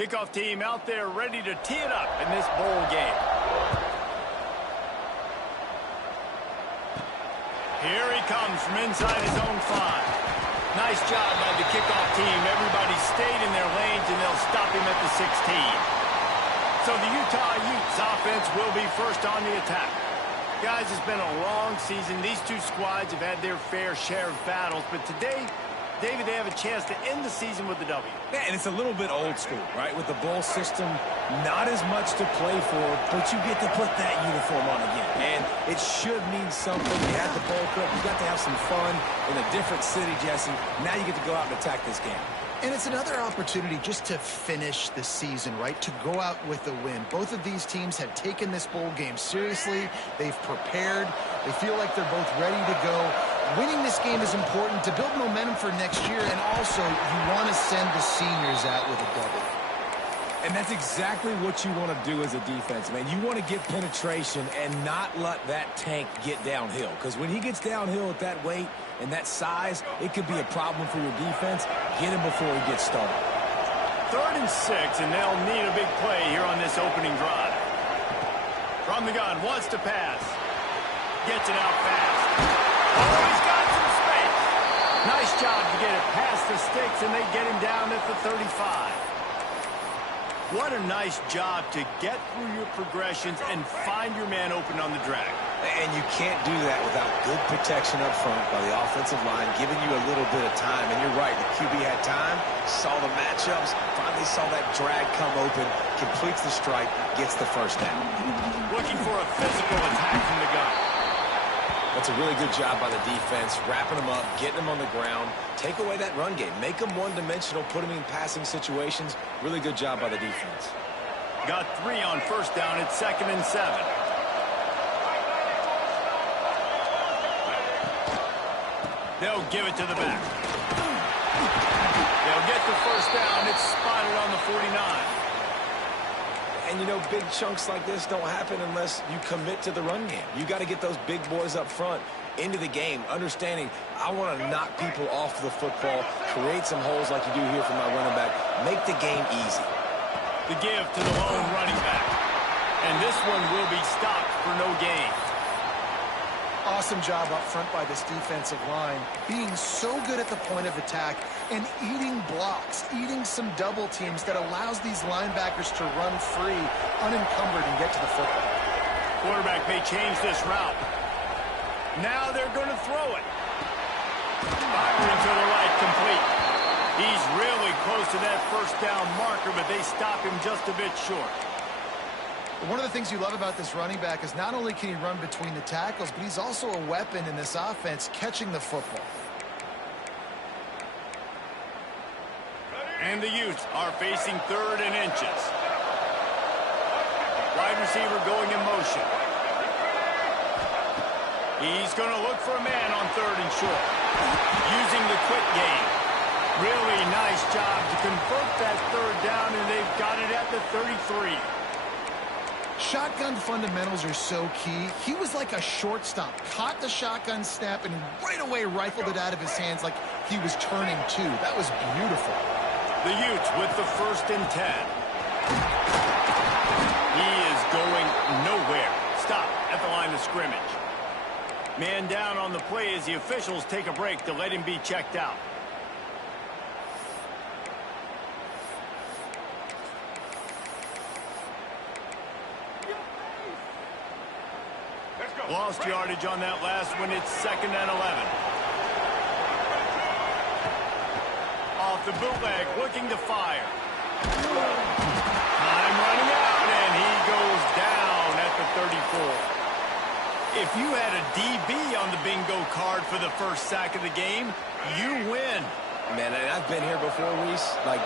Kickoff team out there ready to tee it up in this bowl game. Here he comes from inside his own 5. Nice job by the kickoff team. Everybody stayed in their lanes, and they'll stop him at the 16. So the Utah Utes offense will be first on the attack. Guys, it's been a long season. These two squads have had their fair share of battles, but today, David, they have a chance to end the season with a W. Yeah, and it's a little bit old school, right? With the bowl system, not as much to play for, but you get to put that uniform on again. And it should mean something. You had the bowl cup. You got to have some fun in a different city, Jesse. Now you get to go out and attack this game. And it's another opportunity just to finish the season, right? To go out with a win. Both of these teams have taken this bowl game seriously. They've prepared. They feel like they're both ready to go. Winning this game is important to build momentum for next year, and also you want to send the seniors out with a W. And that's exactly what you want to do as a defense, man. You want to get penetration and not let that tank get downhill. Because when he gets downhill at that weight and that size, it could be a problem for your defense. Get him before he gets started. 3rd and 6, and they'll need a big play here on this opening drive. From the gun, wants to pass. Gets it out fast. Oh, he's got some space. Nice job to get it past the sticks, and they get him down at the 35. What a nice job to get through your progressions and find your man open on the drag. And you can't do that without good protection up front by the offensive line, giving you a little bit of time. And you're right, the QB had time, saw the matchups, finally saw that drag come open, completes the strike, gets the first down. Looking for a physical attack from the gun. That's a really good job by the defense, wrapping them up, getting them on the ground. Take away that run game. Make them one-dimensional, put them in passing situations. Really good job by the defense. Got 3 on first down. It's 2nd and 7. They'll give it to the back. They'll get the first down. It's spotted on the 49. And, you know, big chunks like this don't happen unless you commit to the run game. You got to get those big boys up front into the game, understanding I want to knock people off the football, create some holes like you do here for my running back, make the game easy. The give to the lone running back. And this one will be stopped for no gain. Awesome job up front by this defensive line, being so good at the point of attack and eating blocks, eating some double teams that allows these linebackers to run free, unencumbered, and get to the football. Quarterback may change this route. Now they're going to throw it. Firing to the right, complete. He's really close to that first down marker, but they stop him just a bit short. One of the things you love about this running back is not only can he run between the tackles, but he's also a weapon in this offense, catching the football. And the Utes are facing 3rd and inches. Wide receiver going in motion. He's going to look for a man on 3rd and short. Using the quick game. Really nice job to convert that 3rd down, and they've got it at the 33. Shotgun fundamentals are so key. He was like a shortstop, caught the shotgun snap, and right away rifled it out of his hands like he was turning 2. That was beautiful. The Utes with the 1st and 10. He is going nowhere. Stop at the line of scrimmage. Man down on the play as the officials take a break to let him be checked out. Lost yardage on that last one. It's 2nd and 11. Off the bootleg, looking to fire. Time running out, and he goes down at the 34. If you had a DB on the bingo card for the first sack of the game, you win. Man, and I've been here before, Reese. Like,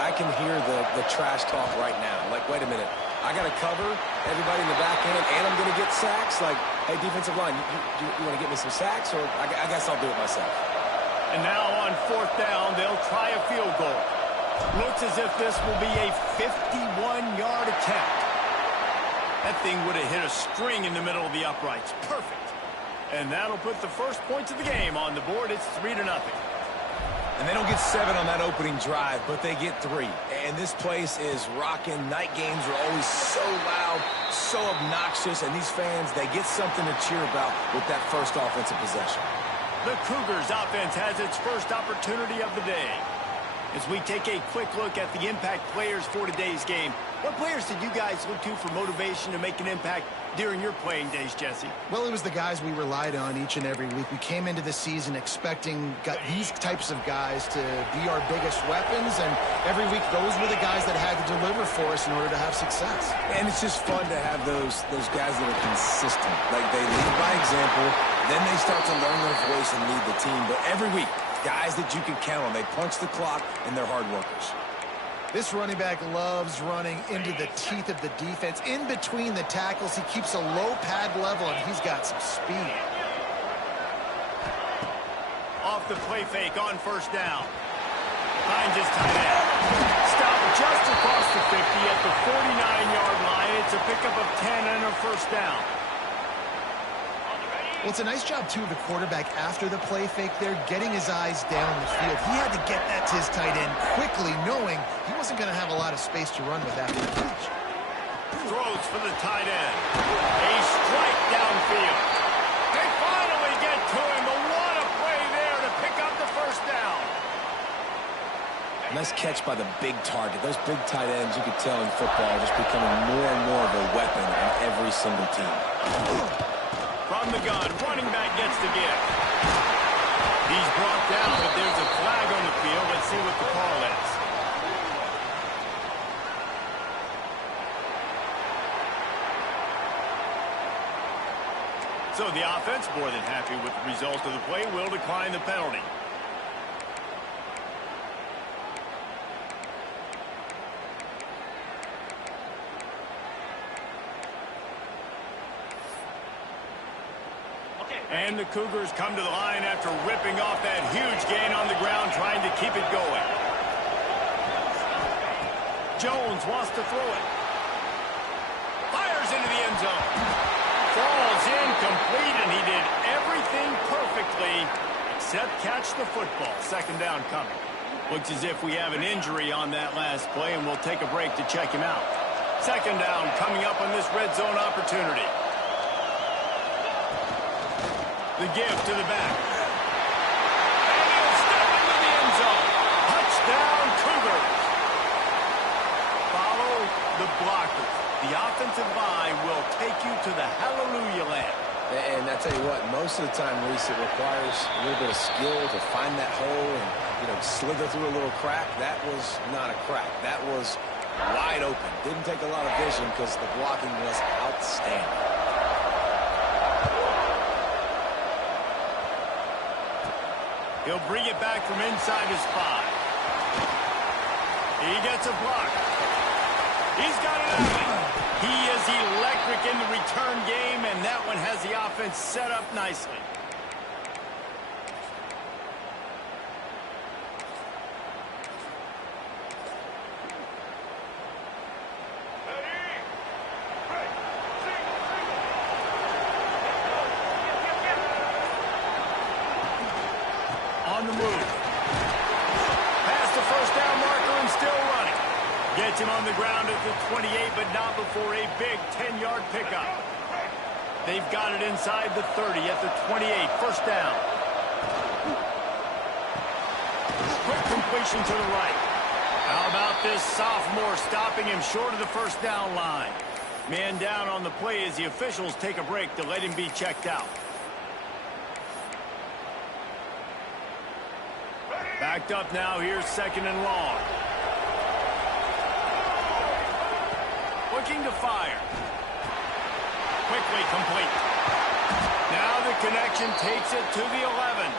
I can hear the trash talk right now. Like, wait a minute. I got to cover everybody in the back end, and I'm going to get sacks. Like, hey, defensive line, you want to get me some sacks, or I guess I'll do it myself. And now on 4th down, they'll try a field goal. Looks as if this will be a 51-yard attempt. That thing would have hit a string in the middle of the uprights. Perfect. And that'll put the first points of the game on the board. It's 3-0. And they don't get 7 on that opening drive, but they get 3. And this place is rocking. Night games are always so loud, so obnoxious, and these fans, they get something to cheer about with that first offensive possession. The Cougars offense has its first opportunity of the day. As we take a quick look at the impact players for today's game, what players did you guys look to for motivation to make an impact during your playing days, Jesse? Well, it was the guys we relied on each and every week. We came into the season expecting these types of guys to be our biggest weapons, and every week those were the guys that had to deliver for us in order to have success. And it's just fun to have those guys that are consistent. Like, they lead by example, then they start to learn their voice and lead the team. But every week, guys that you can count on, they punch the clock, and they're hard workers. This running back loves running into the teeth of the defense. In between the tackles, he keeps a low pad level, and he's got some speed. Off the play fake on first down. Finds his tight end. Stopped just across the 50 at the 49-yard line. It's a pickup of 10 and a first down. Well, it's a nice job, too, of the quarterback after the play fake there, getting his eyes down the field. He had to get that to his tight end quickly, knowing he wasn't going to have a lot of space to run with after the catch. Throws for the tight end. A strike downfield. They finally get to him, but what a play there to pick up the first down. Nice catch by the big target. Those big tight ends, you could tell in football, are just becoming more and more of a weapon on every single team. From the gun, running back gets the gift. He's brought down, but there's a flag on the field. Let's see what the call is. So the offense, more than happy with the result of the play, will decline the penalty. And the Cougars come to the line after ripping off that huge gain on the ground, trying to keep it going. Jones wants to throw it. Fires into the end zone. Falls incomplete, and he did everything perfectly except catch the football. Second down coming. Looks as if we have an injury on that last play, and we'll take a break to check him out. Second down coming up on this red zone opportunity. The give to the back. And he'll step into the end zone. Touchdown, Cougars. Follow the blockers. The offensive line will take you to the hallelujah land. And I tell you what, most of the time, Reese, it requires a little bit of skill to find that hole and, slither through a little crack. That was not a crack. That was wide open. Didn't take a lot of vision because the blocking was outstanding. He'll bring it back from inside his 5. He gets a block. He's got it out. He is electric in the return game, and that one has the offense set up nicely. On the move. Past the first down marker and still running. Gets him on the ground at the 28, but not before a big 10-yard pickup. They've got it inside the 30 at the 28. First down. Quick completion to the right. How about this sophomore stopping him short of the first down line? Man down on the play as the officials take a break to let him be checked out. Backed up now, here's second and long. Looking to fire. Quickly complete. Now the connection takes it to the 11.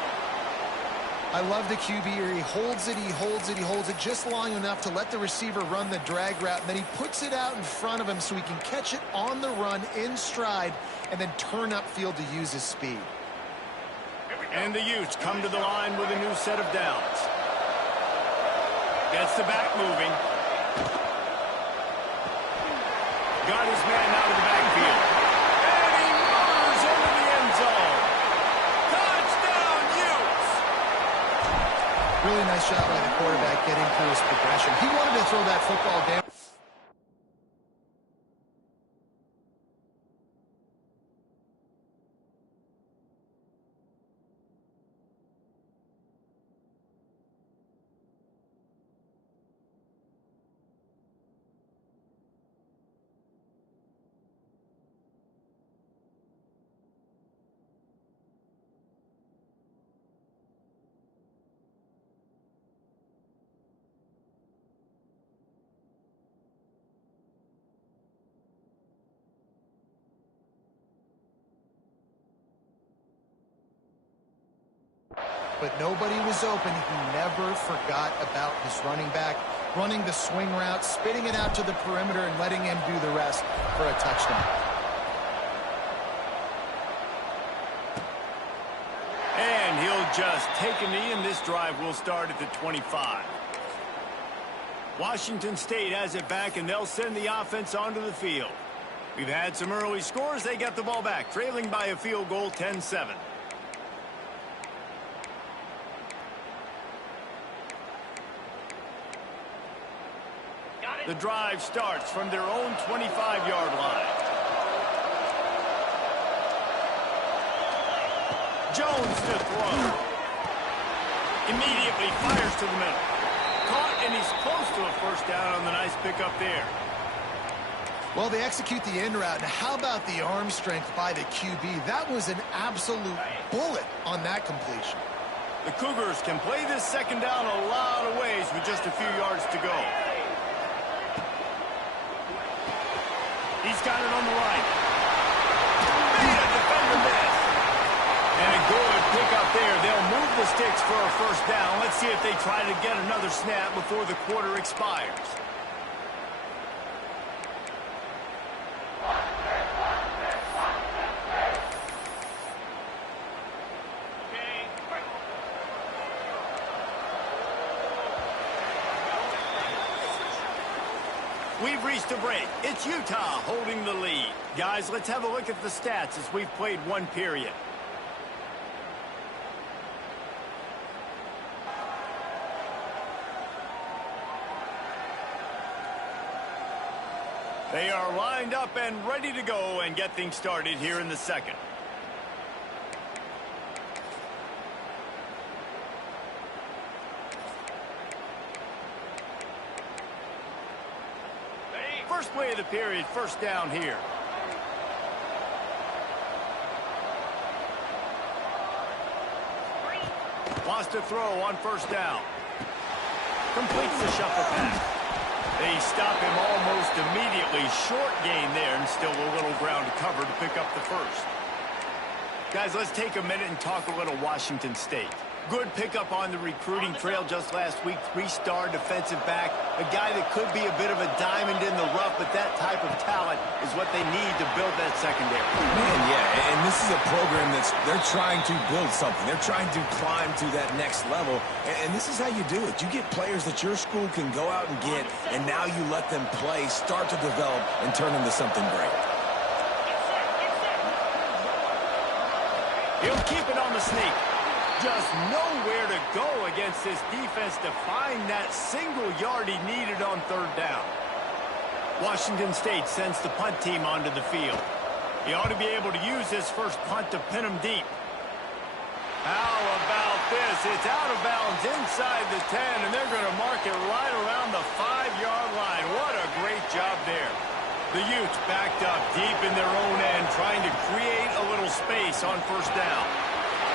I love the QB here. He holds it, he holds it, he holds it just long enough to let the receiver run the drag route, and then he puts it out in front of him so he can catch it on the run in stride and then turn upfield to use his speed. And the Utes come to the line with a new set of downs. Gets the back moving. Got his man out of the backfield. And he murders into the end zone. Touchdown, Utes! Really nice job by the quarterback getting through his progression. He wanted to throw that football down. But nobody was open. He never forgot about his running back, running the swing route, spitting it out to the perimeter, and letting him do the rest for a touchdown. And he'll just take a knee, and this drive will start at the 25. Washington State has it back, and they'll send the offense onto the field. We've had some early scores. They got the ball back, trailing by a field goal, 10-7. The drive starts from their own 25-yard line. Jones to throw. Immediately fires to the middle. Caught, and he's close to a first down on the nice pickup there. Well, they execute the end route. Now, how about the arm strength by the QB? That was an absolute bullet on that completion. The Cougars can play this second down a lot of ways with just a few yards to go. He's got it on the right. Made a defender miss. And a good pickup there. They'll move the sticks for a first down. Let's see if they try to get another snap before the quarter expires. We've reached a break. It's Utah holding the lead. Guys, let's have a look at the stats as we've played one period. They are lined up and ready to go and get things started here in the second. First play of the period, first down here. Wants to throw on first down. Completes the shuffle pass. They stop him almost immediately. Short gain there, and still a little ground to cover to pick up the first. Guys, let's take a minute and talk a little Washington State. Good pickup on the recruiting trail just last week. Three-star defensive back. A guy that could be a bit of a diamond in the rough, but that type of talent is what they need to build that secondary. Man, yeah, and this is a program they're trying to build something. They're trying to climb to that next level, and this is how you do it. You get players that your school can go out and get, and now you let them play, start to develop, and turn into something great. He'll keep it on the sneak. Just nowhere to go against this defense to find that single yard he needed on third down. Washington State sends the punt team onto the field. He ought to be able to use his first punt to pin him deep. How about this? It's out of bounds inside the 10, and they're going to mark it right around the 5-yard line. What a great job there. The Utes backed up deep in their own end, trying to create a little space on first down.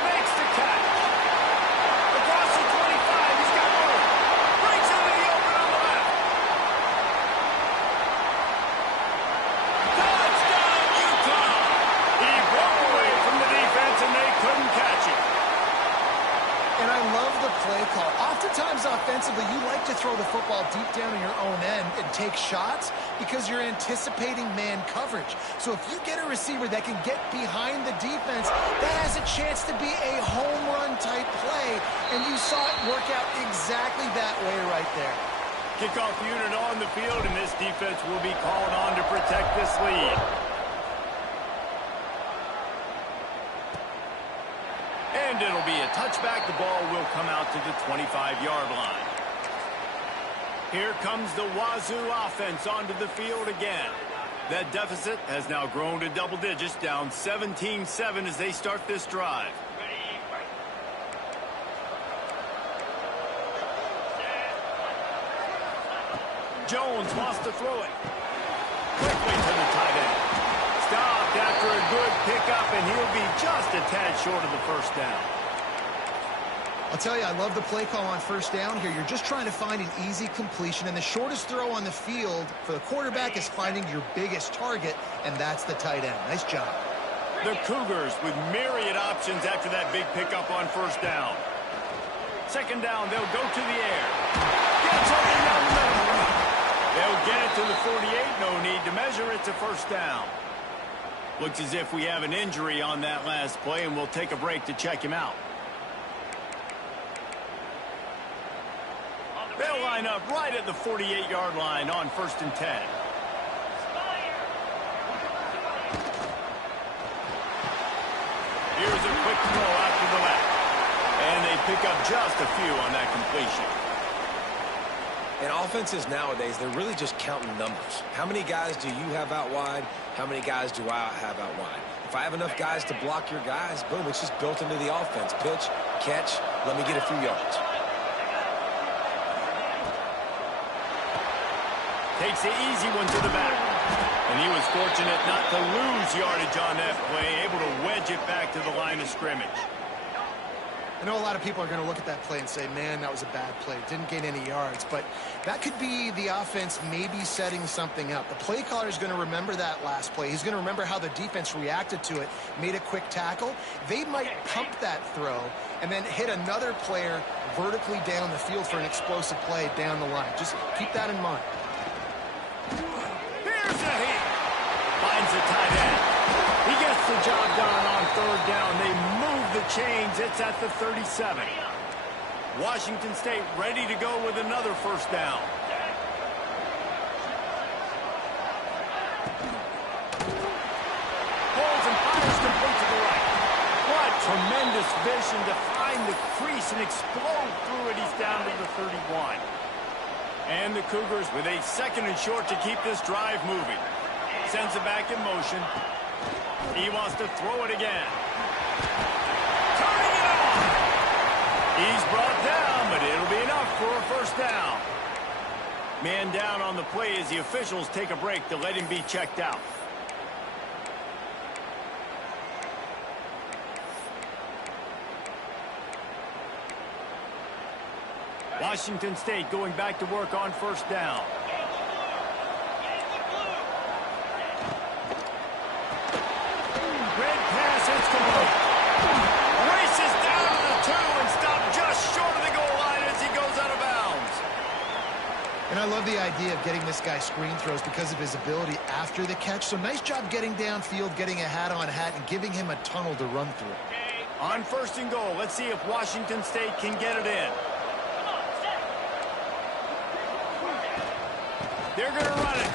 Makes the catch. Across the 25, he's got room. Breaks into the open on the left. Touchdown, Utah! He broke away from the defense, and they couldn't catch it. And I love the play call. Oftentimes offensively, you like to throw the football deep down in your own end and take shots because you're anticipating man coverage. So if you get a receiver that can get behind the defense, that has a chance to be a home run type play, and you saw it work out exactly that way right there. Kickoff unit on the field, and this defense will be called on to protect this lead. And it'll be a touchback. The ball will come out to the 25-yard line. Here comes the Wazzou offense onto the field again. That deficit has now grown to double digits, down 17-7 as they start this drive. Jones wants to throw it. Quickly to the tight end. Stopped after a good pickup, and he'll be just a tad short of the first down. I'll tell you, I love the play call on first down here. You're just trying to find an easy completion, and the shortest throw on the field for the quarterback is finding your biggest target, and that's the tight end. Nice job. The Cougars with myriad options after that big pickup on first down. Second down, they'll go to the air. Gets open down the middle. They'll get it to the 48. No need to measure it to first down. Looks as if we have an injury on that last play, and we'll take a break to check him out. They'll line up right at the 48-yard line on 1st and 10. Here's a quick throw out to the left. And they pick up just a few on that completion. In offenses nowadays, they're really just counting numbers. How many guys do you have out wide? How many guys do I have out wide? If I have enough guys to block your guys, boom, it's just built into the offense. Pitch, catch, let me get a few yards. Takes the easy one to the back. And he was fortunate not to lose yardage on that play, able to wedge it back to the line of scrimmage. I know a lot of people are going to look at that play and say, man, that was a bad play. Didn't gain any yards. But that could be the offense maybe setting something up. The play caller is going to remember that last play. He's going to remember how the defense reacted to it, made a quick tackle. They might pump that throw and then hit another player vertically down the field for an explosive play down the line. Just keep that in mind. Here's a hit. Finds the tight end. He gets the job done on third down. They move the chains. It's at the 37. Washington State ready to go with another first down. Pulls and fires complete to the right. What tremendous vision to find the crease and explode through it. He's down to the 31. And the Cougars with a 2nd and short to keep this drive moving. Sends it back in motion. He wants to throw it again. Turning it on. He's brought down, but it'll be enough for a first down. Man down on the play as the officials take a break to let him be checked out. Washington State going back to work on first down. Red pass, it's complete. Races down to the 2 and stopped just short of the goal line as he goes out of bounds. And I love the idea of getting this guy screen throws because of his ability after the catch. So nice job getting downfield, getting a hat-on-hat, and giving him a tunnel to run through. On 1st and goal, let's see if Washington State can get it in. They're going to run it.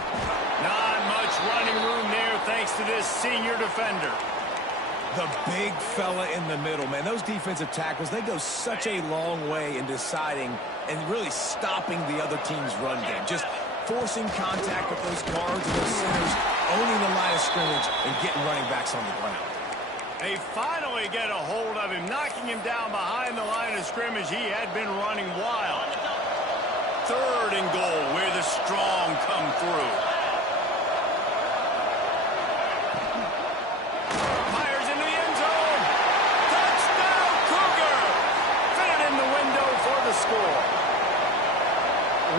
Not much running room there thanks to this senior defender. The big fella in the middle, man. Those defensive tackles, they go such a long way in deciding and really stopping the other team's run game. Just forcing contact with those guards and those centers, owning the line of scrimmage, and getting running backs on the ground. They finally get a hold of him, knocking him down behind the line of scrimmage. He had been running wild. 3rd and goal, where the strong come through. Fires into the end zone. Touchdown, Cougar! Fitted in the window for the score.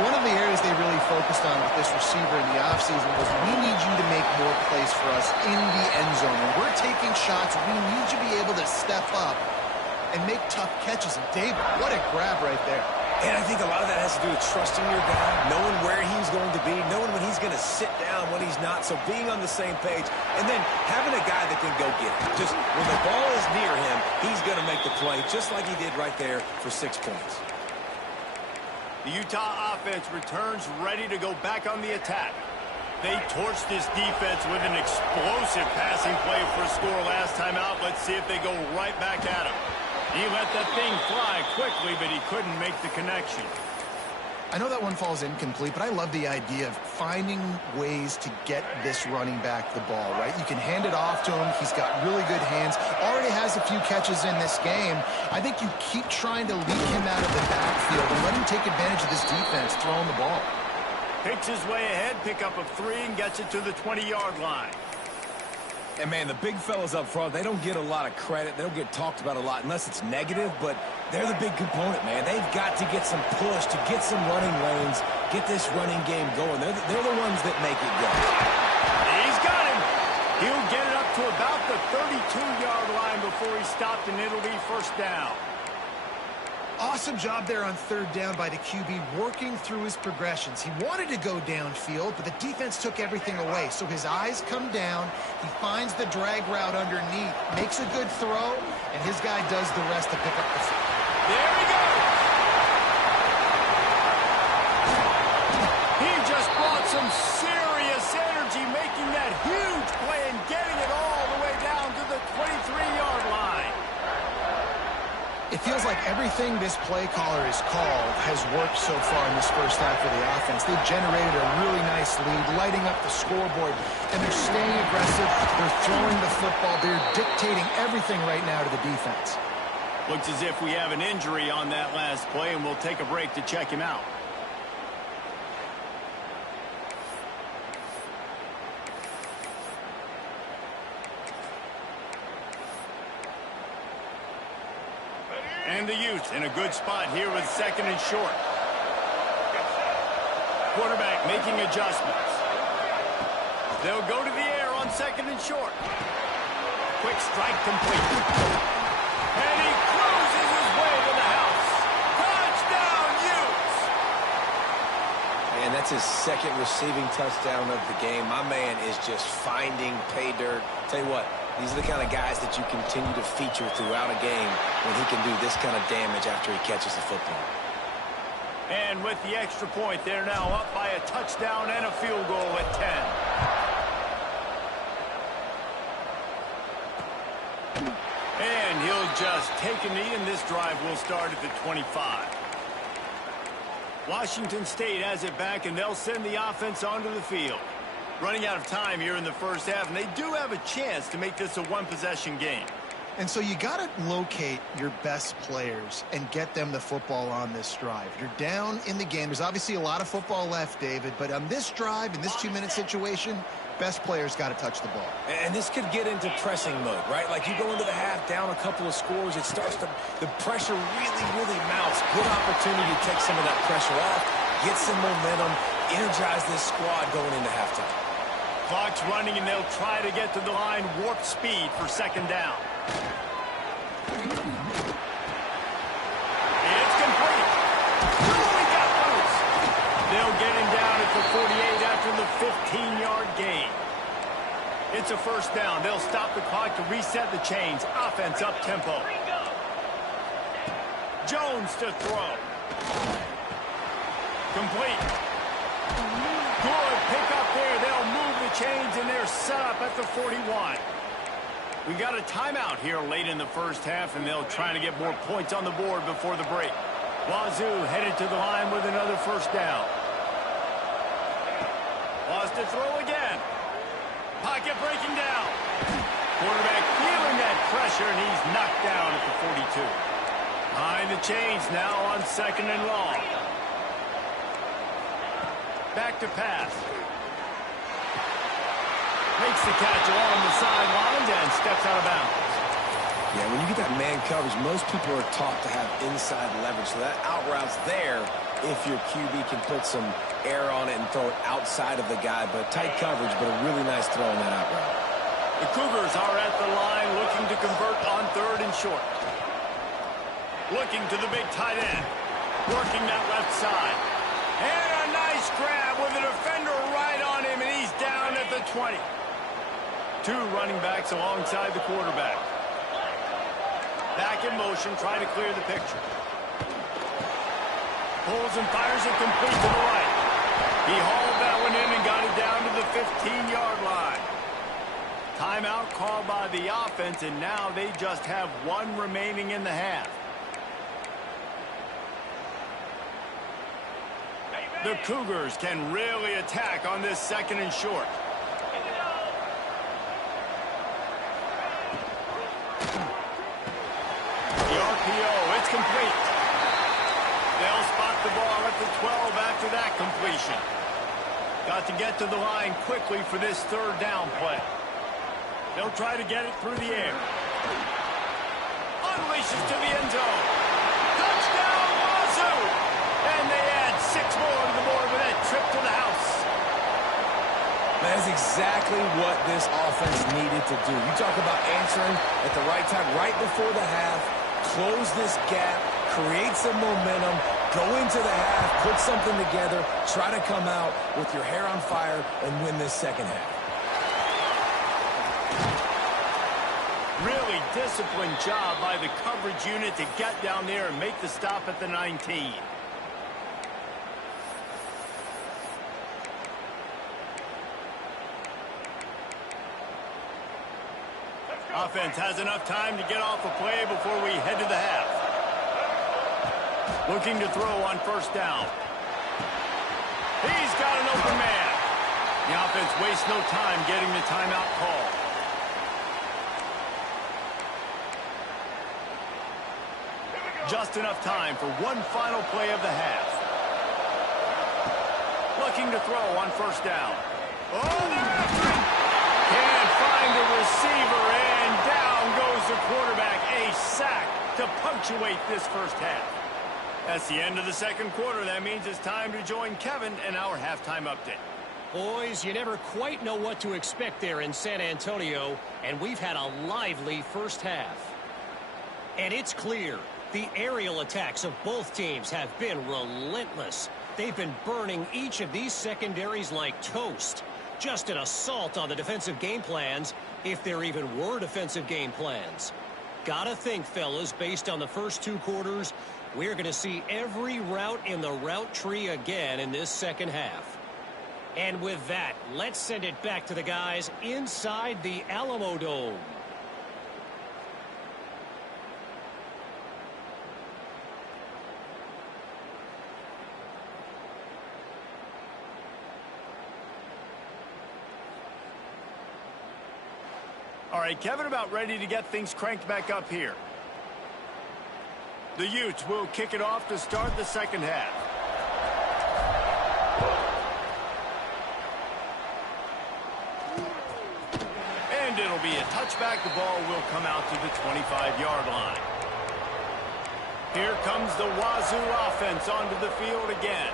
One of the areas they really focused on with this receiver in the offseason was we need you to make more plays for us in the end zone. When we're taking shots, we need you to be able to step up and make tough catches. And David, what a grab right there. And I think a lot of that has to do with trusting your guy, knowing where he's going to be, knowing when he's going to sit down, when he's not, so being on the same page, and then having a guy that can go get it. Just when the ball is near him, he's going to make the play, just like he did right there for 6 points. The Utah offense returns ready to go back on the attack. They torched this defense with an explosive passing play for a score last time out. Let's see if they go right back at him. He let that thing fly quickly, but he couldn't make the connection. I know that one falls incomplete, but I love the idea of finding ways to get this running back the ball, right? You can hand it off to him. He's got really good hands. Already has a few catches in this game. I think you keep trying to leak him out of the backfield and let him take advantage of this defense throwing the ball. Picks his way ahead, pick up a 3, and gets it to the 20-yard line. And, man, the big fellas up front, they don't get a lot of credit. They don't get talked about a lot unless it's negative, but they're the big component, man. They've got to get some push, to get some running lanes, get this running game going. They're the ones that make it go. He's got him. He'll get it up to about the 32-yard line before he stopped, and it'll be first down. Awesome job there on third down by the QB, working through his progressions. He wanted to go downfield, but the defense took everything away. So his eyes come down. He finds the drag route underneath, makes a good throw, and his guy does the rest to pick up the... There he goes. He just brought some serious energy, making that huge play and getting it all the way down to the 23-yard line. It feels like everything this play caller has called has worked so far in this first half of the offense. They've generated a really nice lead, lighting up the scoreboard, and they're staying aggressive. They're throwing the football. They're dictating everything right now to the defense. Looks as if we have an injury on that last play, and we'll take a break to check him out. And the Utes in a good spot here with 2nd and short. Quarterback making adjustments. They'll go to the air on 2nd and short. Quick strike complete. And he cruises his way to the house. Touchdown, Utes! And that's his 2nd receiving touchdown of the game. My man is just finding pay dirt. Tell you what, these are the kind of guys that you continue to feature throughout a game when he can do this kind of damage after he catches the football. And with the extra point, they're now up by a touchdown and a field goal at 10. And he'll just take a knee, and this drive will start at the 25. Washington State has it back, and they'll send the offense onto the field. Running out of time here in the first half, and they do have a chance to make this a one-possession game. And so you got to locate your best players and get them the football on this drive. You're down in the game. There's obviously a lot of football left, David, but on this drive, in this 2-minute situation, best players got to touch the ball. And this could get into pressing mode, right? Like you go into the half down a couple of scores, it starts to, the pressure really mounts. Good opportunity to take some of that pressure off, get some momentum, energize this squad going into halftime. Clock's running, and they'll try to get to the line, warp speed for 2nd down. It's complete. He got loose. They'll get him down at the 48 after the 15-yard gain. It's a first down. They'll stop the clock to reset the chains. Offense up tempo. Jones to throw. Complete. Good pick up there. They'll move the chains, and they're set up at the 41. We got a timeout here late in the first half, and they'll try to get more points on the board before the break. Wazzou headed to the line with another first down. Wants to throw again. Pocket breaking down. Quarterback feeling that pressure, and he's knocked down at the 42. Behind the chains now on 2nd and long. Back to pass. Makes the catch along the sidelines and steps out of bounds. Yeah, when you get that man coverage, most people are taught to have inside leverage. So that out route's there if your QB can put some air on it and throw it outside of the guy. But tight coverage, but a really nice throw on that out route. The Cougars are at the line looking to convert on 3rd and short. Looking to the big tight end. Working that left side. And a nice grab with a defender right on him, and he's down at the 20. 2 running backs alongside the quarterback. Back in motion, trying to clear the picture. Pulls and fires it complete to the right. He hauled that one in and got it down to the 15-yard line. Timeout called by the offense, and now they just have one remaining in the half. The Cougars can really attack on this 2nd and short. The RPO, it's complete. They'll spot the ball at the 12 after that completion. Got to get to the line quickly for this 3rd down play. They'll try to get it through the air. Unleashes to the end zone. Touchdown, Wazzou! And they add 6 more to the board with that trip to the house. That is exactly what this offense needed to do. You talk about answering at the right time, right before the half, close this gap, create some momentum, go into the half, put something together, try to come out with your hair on fire and win this 2nd half. Really disciplined job by the coverage unit to get down there and make the stop at the 19. Offense has enough time to get off a play before we head to the half. Looking to throw on 1st down. He's got an open man. The offense wastes no time getting the timeout call. Just enough time for one final play of the half. Looking to throw on 1st down. Oh, they're after him. Can't find a receiver, and down goes the quarterback. A sack to punctuate this 1st half. That's the end of the 2nd quarter. That means it's time to join Kevin in our halftime update. Boys, you never quite know what to expect there in San Antonio, and we've had a lively 1st half. And it's clear, the aerial attacks of both teams have been relentless. They've been burning each of these secondaries like toast. Just an assault on the defensive game plans, if there even were defensive game plans. Gotta think, fellas, based on the first 2 quarters, we're going to see every route in the route tree again in this 2nd half. And with that, let's send it back to the guys inside the Alamo Dome. All right, Kevin, about ready to get things cranked back up here. The Utes will kick it off to start the 2nd half. And it'll be a touchback. The ball will come out to the 25-yard line. Here comes the Wazzou offense onto the field again.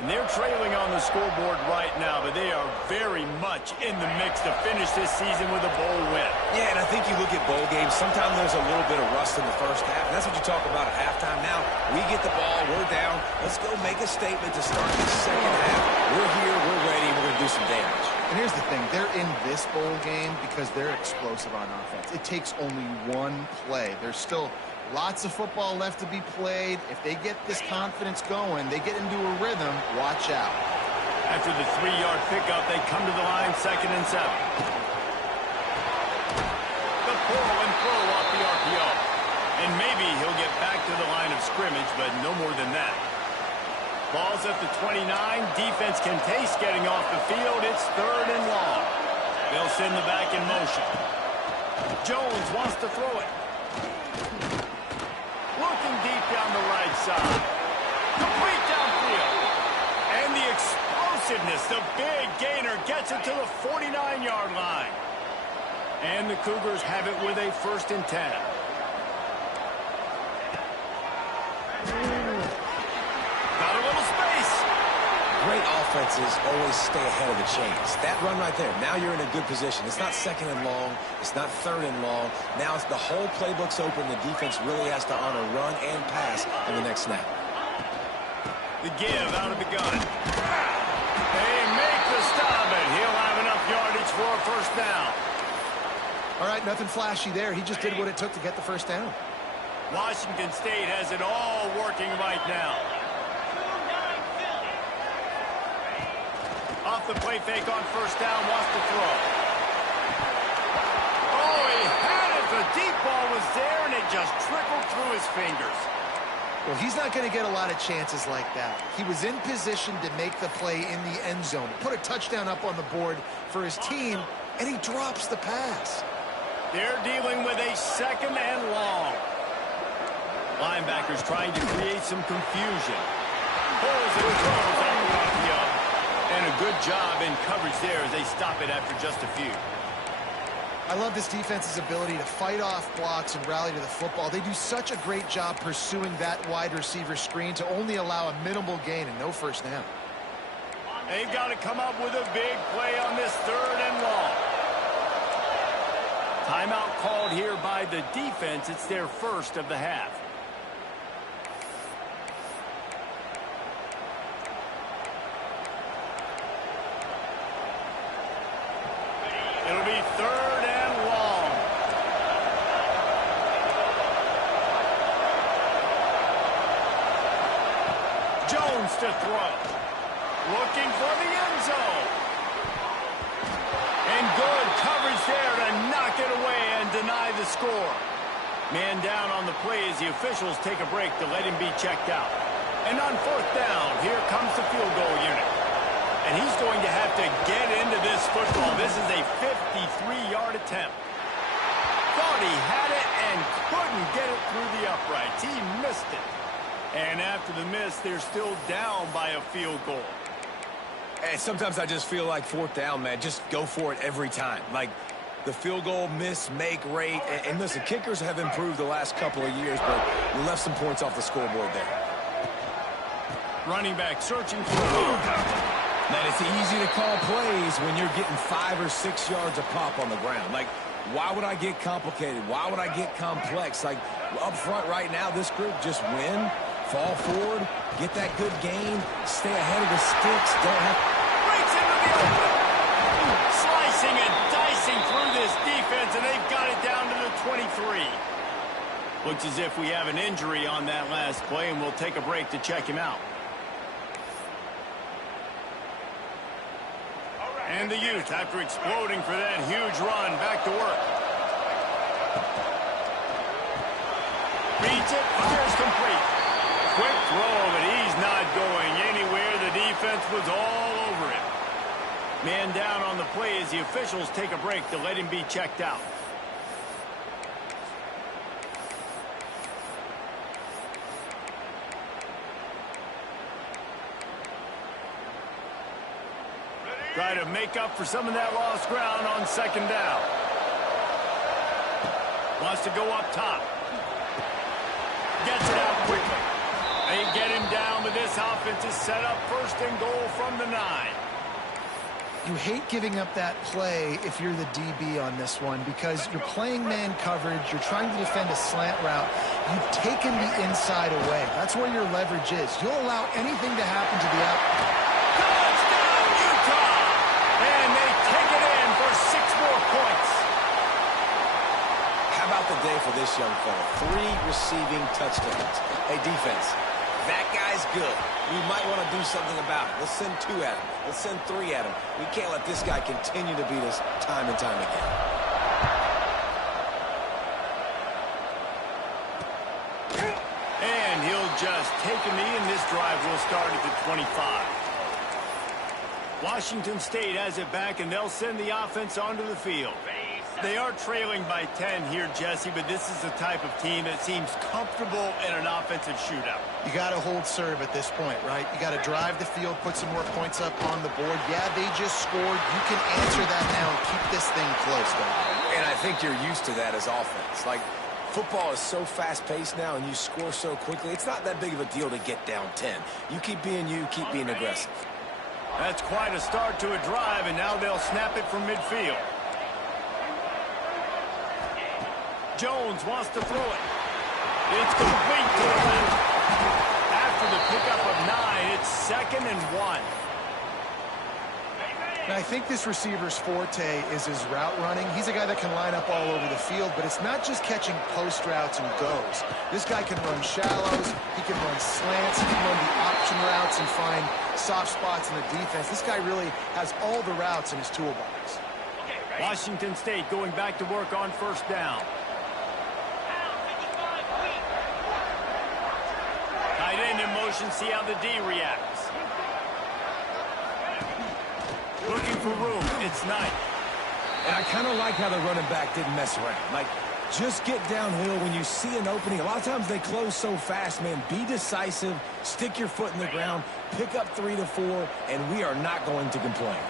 And they're trailing on the scoreboard right now, but they are very much in the mix to finish this season with a bowl win. Yeah, and I think you look at bowl games, sometimes there's a little bit of rust in the 1st half, and that's what you talk about at halftime. Now, we get the ball, we're down. Let's go make a statement to start the 2nd half. We're here, we're ready, we're going to do some damage. And here's the thing. They're in this bowl game because they're explosive on offense. It takes only one play. There's still lots of football left to be played. If they get this confidence going, they get into a rhythm, watch out. After the 3-yard pickup, they come to the line, 2nd and 7. The pull and throw off the RPO. And maybe he'll get back to the line of scrimmage, but no more than that. Ball's at the 29. Defense can taste getting off the field. It's 3rd and long. They'll send the back in motion. Jones wants to throw it. Looking deep down the right side. Complete downfield. And the explosiveness, the big gainer gets it to the 49-yard line. And the Cougars have it with a 1st and 10. Got a little space. Great offenses always stay ahead of the chains. That run right there, now you're in a good position. It's not 2nd and long. It's not 3rd and long. Now it's the whole playbook's open. The defense really has to honor run and pass in the next snap. The give out of the gun. They make the stop, and he'll have enough yardage for a 1st down. All right, nothing flashy there. He just did what it took to get the 1st down. Washington State has it all working right now. Off the play fake on 1st down, wants to throw. deep ball was there, and it just trickled through his fingers. Well, he's not going to get a lot of chances like that. He was in position to make the play in the end zone, put a touchdown up on the board for his team, and he drops the pass. They're dealing with a second and long. Linebackers trying to create some confusion. Pulls and throws off the up. And a good job in coverage there as they stop it after just a few. I love this defense's ability to fight off blocks and rally to the football. They do such a great job pursuing that wide receiver screen to only allow a minimal gain and no first down. They've got to come up with a big play on this third and long. Timeout called here by the defense. It's their first of the half. It'll be third and long. Jones to throw. Looking for the end zone. And good coverage there to knock it away and deny the score. Man down on the play as the officials take a break to let him be checked out. And on fourth down, here comes the field goal unit. And he's going to have to get into this football. This is a 53-yard attempt. Thought he had it and couldn't get it through the uprights. He missed it. And after the miss, they're still down by a field goal. Hey, sometimes I just feel like fourth down, man. Just go for it every time. Like the field goal miss, make rate. And listen, kickers have improved the last couple of years, but we left some points off the scoreboard there. Running back searching for a Man, it's easy to call plays when you're getting 5 or 6 yards a pop on the ground. Like, why would I get complicated? Why would I get complex? Like, up front right now, this group just win, fall forward, get that good gain, stay ahead of the sticks, don't have... Breaks into the open! Slicing and dicing through this defense, and they've got it down to the 23. Looks as if we have an injury on that last play, and we'll take a break to check him out. And the youth, after exploding for that huge run, back to work. Beats it, fires complete. Quick throw, but he's not going anywhere. The defense was all over him. Man down on the play as the officials take a break to let him be checked out. Try to make up for some of that lost ground on second down. Wants to go up top. Gets it out quickly. They get him down, but this offense is set up first and goal from the 9. You hate giving up that play if you're the DB on this one because you're playing man coverage, you're trying to defend a slant route, you've taken the inside away. That's where your leverage is. You'll allow anything to happen to the out. Touchdown, Utah! And they take it in for 6 more points. How about the day for this young fella? 3 receiving touchdowns. Hey, defense, that guy's good. We might want to do something about it. Let's send 2 at him. Let's send 3 at him. We can't let this guy continue to beat us time and time again. And he'll just take a knee, and this drive will start at the 25. Washington State has it back, and they'll send the offense onto the field. They are trailing by 10 here, Jesse, but this is the type of team that seems comfortable in an offensive shootout. You got to hold serve at this point, right? You got to drive the field, put some more points up on the board. Yeah, they just scored. You can answer that now and keep this thing close, though. And I think you're used to that as offense. Like, football is so fast-paced now, and you score so quickly. It's not that big of a deal to get down 10. You keep being you, keep being aggressive. That's quite a start to a drive, and now they'll snap it from midfield. Jones wants to throw it. It's complete to the left. After the pickup of 9, it's 2nd and 1. And I think this receiver's forte is his route running. He's a guy that can line up all over the field, but it's not just catching post routes and goes. This guy can run shallows, he can run slants, he can run the option routes and find soft spots in the defense. This guy really has all the routes in his toolbox. Washington State going back to work on first down. formation, see how the D reacts. Looking for room. It's Knight. And I kind of like how the running back didn't mess around. Like, just get downhill when you see an opening. A lot of times they close so fast, man. Be decisive, stick your foot in the ground, pick up 3 to 4, and we are not going to complain.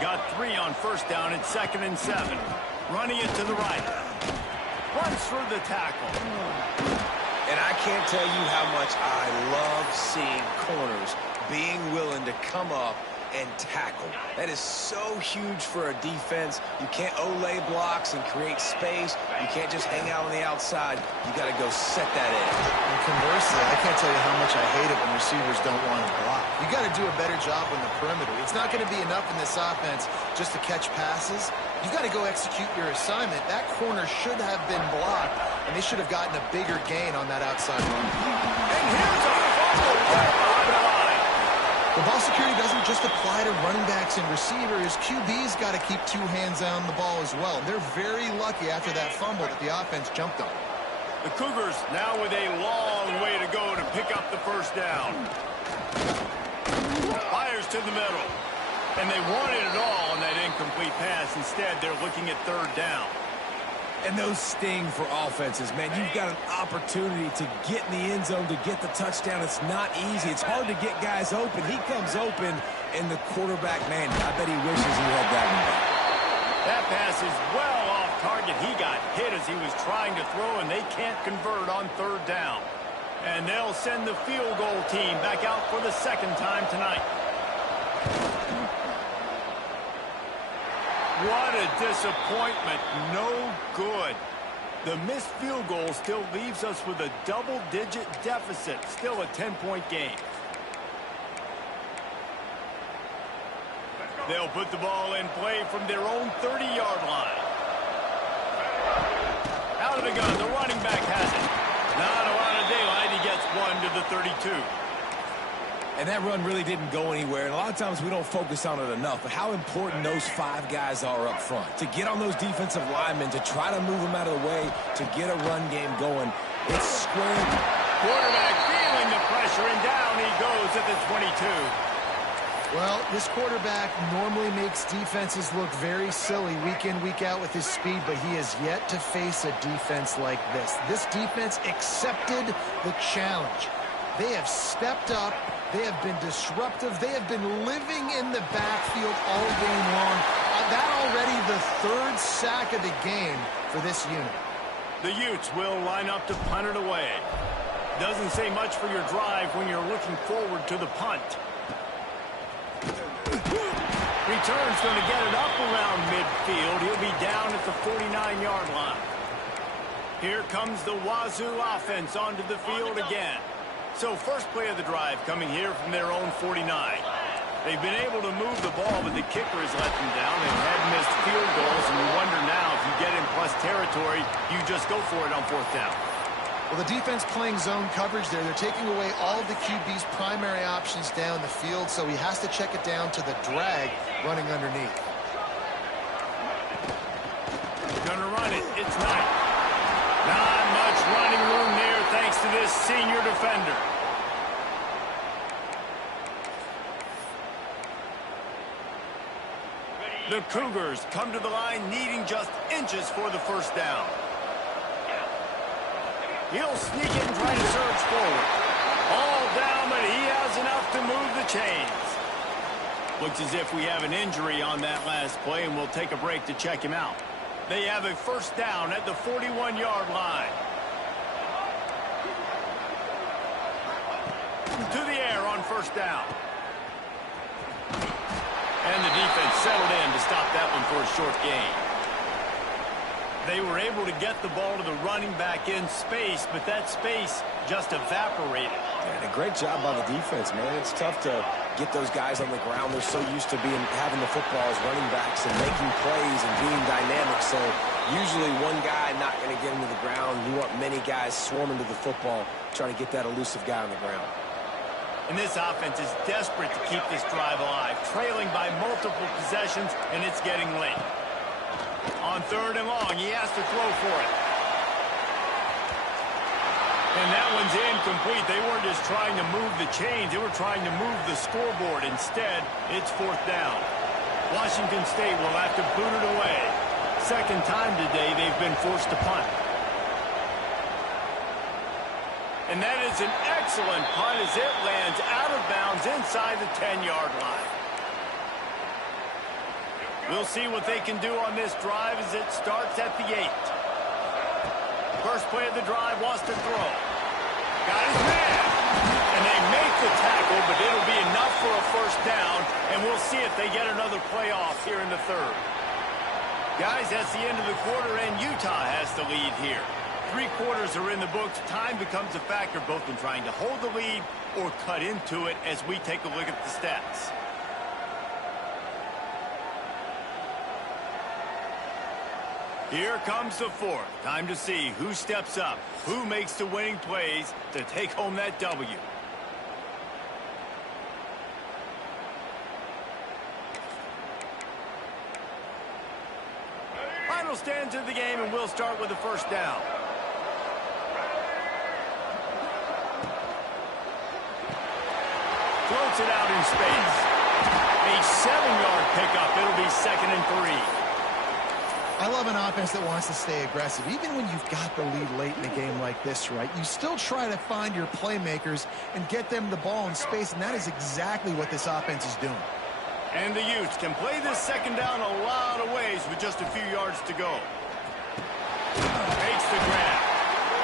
Got 3 on first down. It's 2nd and 7. Running it to the right. Runs through the tackle. And I can't tell you how much I love seeing corners being willing to come up and tackle. That is so huge for a defense. You can't olay blocks and create space. You can't just hang out on the outside. You got to go set that edge. And conversely, I can't tell you how much I hate it when receivers don't want to block. You got to do a better job on the perimeter. It's not going to be enough in this offense just to catch passes. You got to go execute your assignment. That corner should have been blocked, and they should have gotten a bigger gain on that outside run. And here's a fumble right behind the line. The ball security doesn't just apply to running backs and receivers. QB's got to keep 2 hands on the ball as well. They're very lucky after that fumble that the offense jumped on. The Cougars now with a long way to go to pick up the first down. Fires to the middle. And they wanted it all on that incomplete pass. Instead, they're looking at 3rd down. And those sting for offenses, man. You've got an opportunity to get in the end zone, to get the touchdown. It's not easy. It's hard to get guys open. He comes open, and the quarterback, man, I bet he wishes he had that one back. That pass is well off target. He got hit as he was trying to throw, and they can't convert on 3rd down. And they'll send the field goal team back out for the 2nd time tonight. What a disappointment. No good. The missed field goal still leaves us with a double-digit deficit. Still a 10-point game. They'll put the ball in play from their own 30-yard line. Out of the gun. The running back has it. Not a lot of daylight. He gets 1 to the 32. And that run really didn't go anywhere. And a lot of times we don't focus on it enough. But how important those 5 guys are up front. To get on those defensive linemen, to try to move them out of the way, to get a run game going. It's square. Quarterback feeling the pressure, and down he goes at the 22. Well, this quarterback normally makes defenses look very silly week in, week out with his speed, but he has yet to face a defense like this. This defense accepted the challenge. They have stepped up. They have been disruptive. They have been living in the backfield all game long. That already the 3rd sack of the game for this unit. The Utes will line up to punt it away. Doesn't say much for your drive when you're looking forward to the punt. Return's going to get it up around midfield. He'll be down at the 49-yard line. Here comes the Wazzou offense onto the field again. So first play of the drive coming here from their own 49. They've been able to move the ball, but the kicker has let them down. They've had missed field goals, and you wonder now if you get in plus territory, you just go for it on 4th down. Well, the defense playing zone coverage there. They're taking away all of the QB's primary options down the field, so he has to check it down to the drag running underneath. Gonna run it. It's Knight. Not much running room there thanks to this senior defender. The Cougars come to the line needing just inches for the first down. He'll sneak in and try to surge forward. All down, but he has enough to move the chains. Looks as if we have an injury on that last play, and we'll take a break to check him out. They have a first down at the 41-yard line. To the air on first down. And the defense settled in to stop that one for a short gain. They were able to get the ball to the running back in space, but that space just evaporated. And a great job by the defense, man. It's tough to get those guys on the ground. They're so used to having the football as running backs and making plays and being dynamic. So usually one guy not going to get into the ground. You want many guys swarming to the football, trying to get that elusive guy on the ground. And this offense is desperate to keep this drive alive, trailing by multiple possessions, and it's getting late. On 3rd and long, he has to throw for it. And that one's incomplete. They weren't just trying to move the chains. They were trying to move the scoreboard. Instead, it's 4th down. Washington State will have to boot it away. Second time today they've been forced to punt. And that is an excellent punt as it lands out of bounds inside the 10-yard line. We'll see what they can do on this drive as it starts at the 8. First play of the drive wants to throw. Got his man. And they make the tackle, but it'll be enough for a first down, and we'll see if they get another play off here in the 3rd. Guys, that's the end of the quarter, and Utah has the lead here. 3 quarters are in the books. Time becomes a factor both in trying to hold the lead or cut into it as we take a look at the stats. Here comes the 4th. Time to see who steps up, who makes the winning plays to take home that W. Final stands of the game, and we'll start with the first down. Floats it out in space. A 7-yard pickup. It'll be 2nd and 3. I love an offense that wants to stay aggressive. Even when you've got the lead late in a game like this, right, you still try to find your playmakers and get them the ball in space, and that is exactly what this offense is doing. And the Utes can play this second down a lot of ways with just a few yards to go. Takes the grab.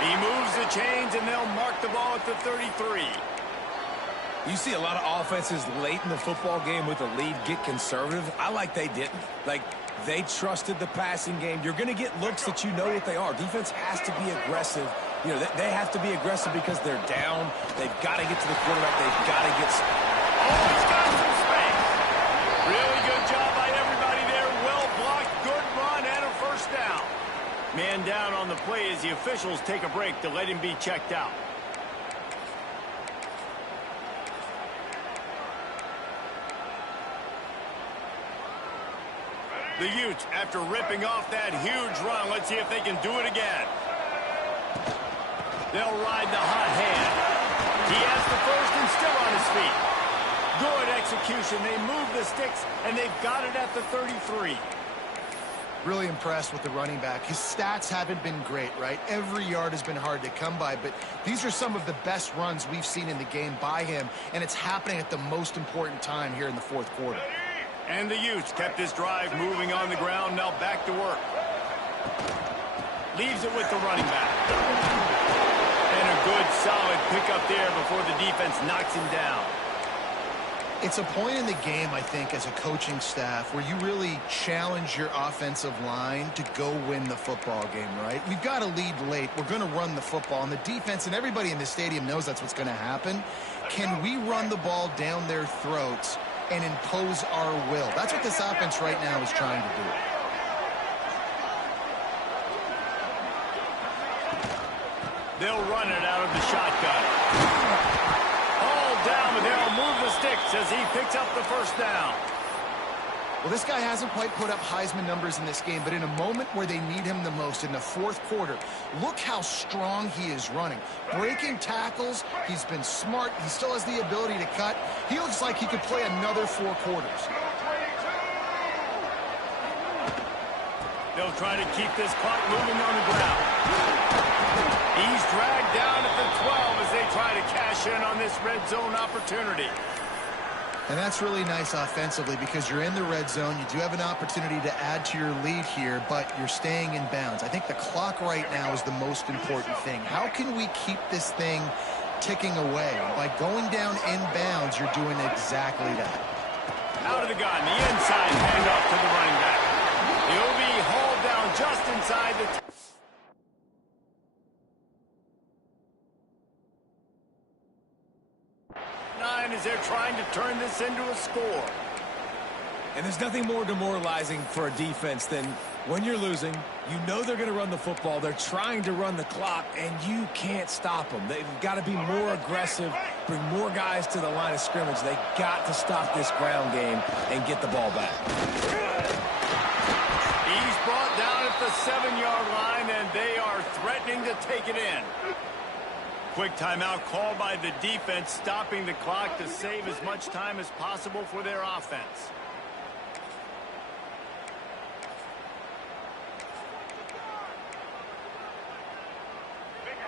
He moves the chains, and they'll mark the ball at the 33. You see a lot of offenses late in the football game with a lead get conservative. I like they didn't. Like, they trusted the passing game. You're going to get looks that you know what they are. Defense has to be aggressive. You know, they have to be aggressive because they're down. They've got to get to the quarterback. They've got to get... Oh, he's got some space. Really good job by everybody there. Well blocked, good run, and a first down. Man down on the play as the officials take a break to let him be checked out. The Utes, after ripping off that huge run, let's see if they can do it again. They'll ride the hot hand. He has the first and still on his feet. Good execution. They move the sticks, and they've got it at the 33. Really impressed with the running back. His stats haven't been great, right? Every yard has been hard to come by, but these are some of the best runs we've seen in the game by him, and it's happening at the most important time here in the 4th quarter. And the Utes kept this drive moving on the ground. Now back to work. Leaves it with the running back. And a good, solid pickup there before the defense knocks him down. It's a point in the game, I think, as a coaching staff where you really challenge your offensive line to go win the football game, right? We've got a lead late. We're going to run the football. And the defense and everybody in the stadium knows that's what's going to happen. Can we run the ball down their throats and impose our will? That's what this offense right now is trying to do. They'll run it out of the shotgun. All down, but they'll move the sticks as he picks up the first down. Well, this guy hasn't quite put up Heisman numbers in this game, but in a moment where they need him the most, in the 4th quarter, look how strong he is running. Breaking tackles, he's been smart, he still has the ability to cut. He looks like he could play another 4 quarters. They'll try to keep this clock moving on the ground. He's dragged down at the 12 as they try to cash in on this red zone opportunity. And that's really nice offensively because you're in the red zone. You do have an opportunity to add to your lead here, but you're staying in bounds. I think the clock right now is the most important thing. How can we keep this thing ticking away? By going down in bounds, you're doing exactly that. Out of the gun, the inside handoff to the running back. He'll be hauled down just inside the... as they're trying to turn this into a score. And there's nothing more demoralizing for a defense than when you're losing, you know they're going to run the football, they're trying to run the clock, and you can't stop them. They've got to be more aggressive, bring more guys to the line of scrimmage. They got to stop this ground game and get the ball back. He's brought down at the 7-yard line, and they are threatening to take it in. Quick timeout called by the defense, stopping the clock to save as much time as possible for their offense.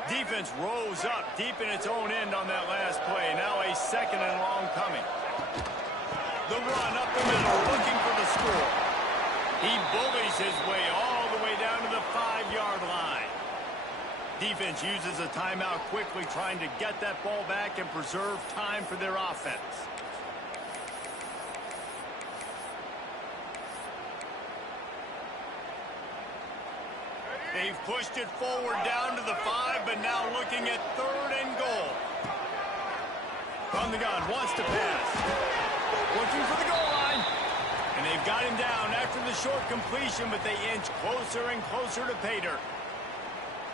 Defense rose up deep in its own end on that last play. Now a second and long coming. The run up the middle, looking for the score. He bullies his way all the way down to the 5-yard line. Defense uses a timeout quickly, trying to get that ball back and preserve time for their offense. They've pushed it forward down to the 5, but now looking at 3rd and goal. From the gun, wants to pass. Looking for the goal line. And they've got him down after the short completion, but they inch closer and closer to pay dirt.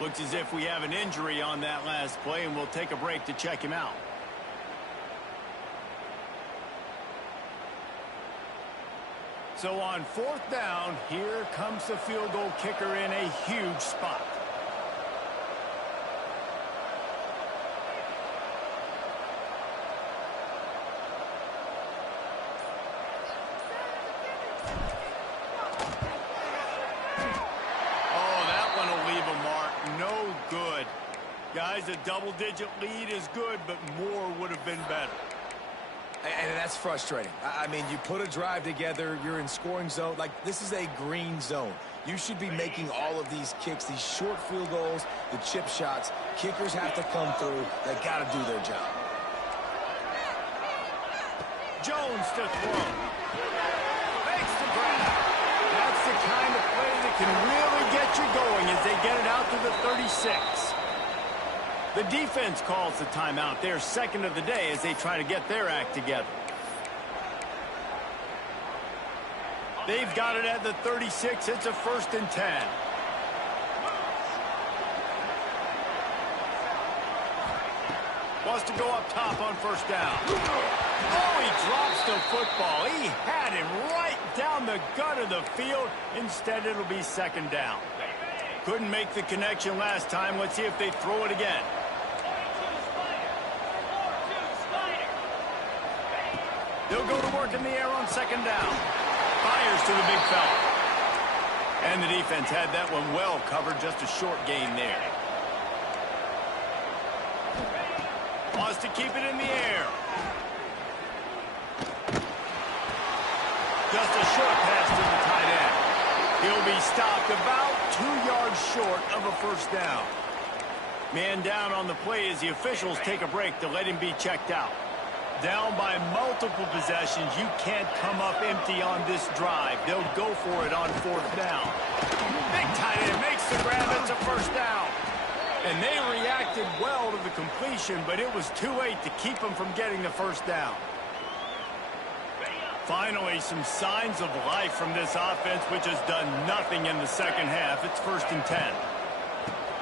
Looks as if we have an injury on that last play, and we'll take a break to check him out. So on 4th down, here comes the field goal kicker in a huge spot. Oh, that one will leave a mark. No good. Guys, a double-digit lead is good, but more would have been better. And that's frustrating. I mean, you put a drive together, you're in scoring zone. Like, this is a green zone. You should be making all of these kicks, these short field goals, the chip shots. Kickers have to come through. They got to do their job. Jones to throw. Makes the grab. That's the kind of play that can really get you going as they get it out to the 36. The defense calls the timeout, their second of the day, as they try to get their act together. They've got it at the 36. It's a 1st and 10. Wants to go up top on 1st down. Oh, he drops the football. He had him right down the gut of the field. Instead, it'll be 2nd down. Couldn't make the connection last time. Let's see if they throw it again. They'll go to work in the air on 2nd down. Fires to the big fella. And the defense had that one well covered. Just a short gain there. Wants to keep it in the air. Just a short pass to the tight end. He'll be stopped about 2 yards short of a 1st down. Man down on the play as the officials take a break to let him be checked out. Down by multiple possessions, you can't come up empty on this drive. They'll go for it on 4th down. Big tight end makes the grab. It's a 1st down. And they reacted well to the completion, but it was too late to keep them from getting the 1st down. Finally, some signs of life from this offense, which has done nothing in the 2nd half. It's 1st and 10.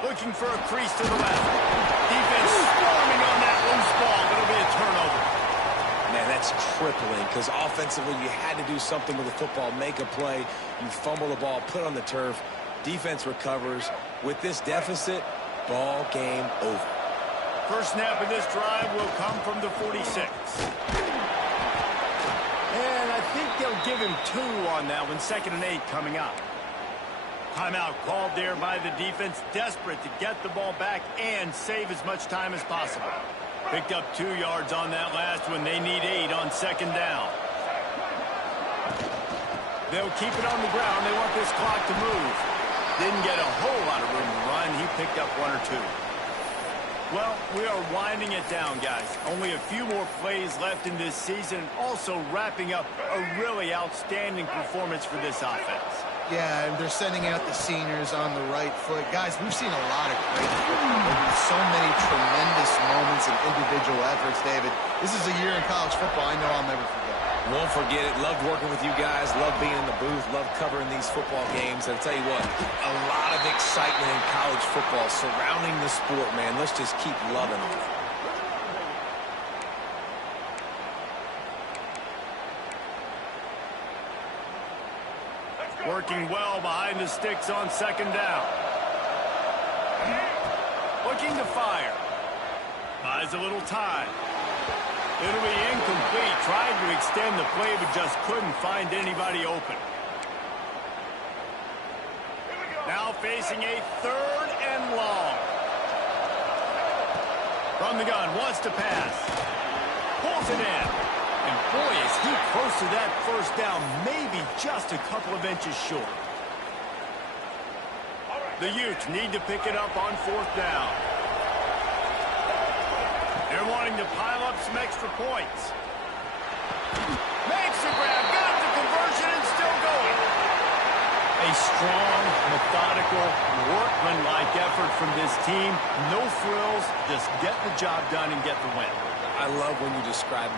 Looking for a crease to the left. Defense swarming on that loose ball. It'll be a turnover. Man, that's crippling because offensively you had to do something with the football, make a play. You fumble the ball, put on the turf. Defense recovers. With this deficit, ball game over. First snap of this drive will come from the 46. And I think they'll give him 2 on that one. 2nd and 8 coming up. Timeout called there by the defense, desperate to get the ball back and save as much time as possible. Picked up 2 yards on that last one. They need 8 on 2nd down. They'll keep it on the ground. They want this clock to move. Didn't get a whole lot of room to run. He picked up 1 or 2. Well, we are winding it down, guys. Only a few more plays left in this season. Also wrapping up a really outstanding performance for this offense. Yeah, and they're sending out the seniors on the right foot. Guys, we've seen a lot of great football. So many tremendous moments and individual efforts, David. This is a year in college football I know I'll never forget. Won't forget it. Loved working with you guys. Loved being in the booth. Loved covering these football games. And I'll tell you what, a lot of excitement in college football surrounding the sport, man. Let's just keep loving on it. Working well behind the sticks on 2nd down. Looking to fire. Buys a little time. It'll be incomplete. Tried to extend the play, but just couldn't find anybody open. Now facing a 3rd and long. From the gun, wants to pass. Pulls it in. And boy, is he close to that first down, maybe just a couple of inches short. The Utes need to pick it up on 4th down. They're wanting to pile up some extra points. Makes the grab, got the conversion, and still going. A strong, methodical, workman-like effort from this team. No frills, just get the job done and get the win. I love when you describe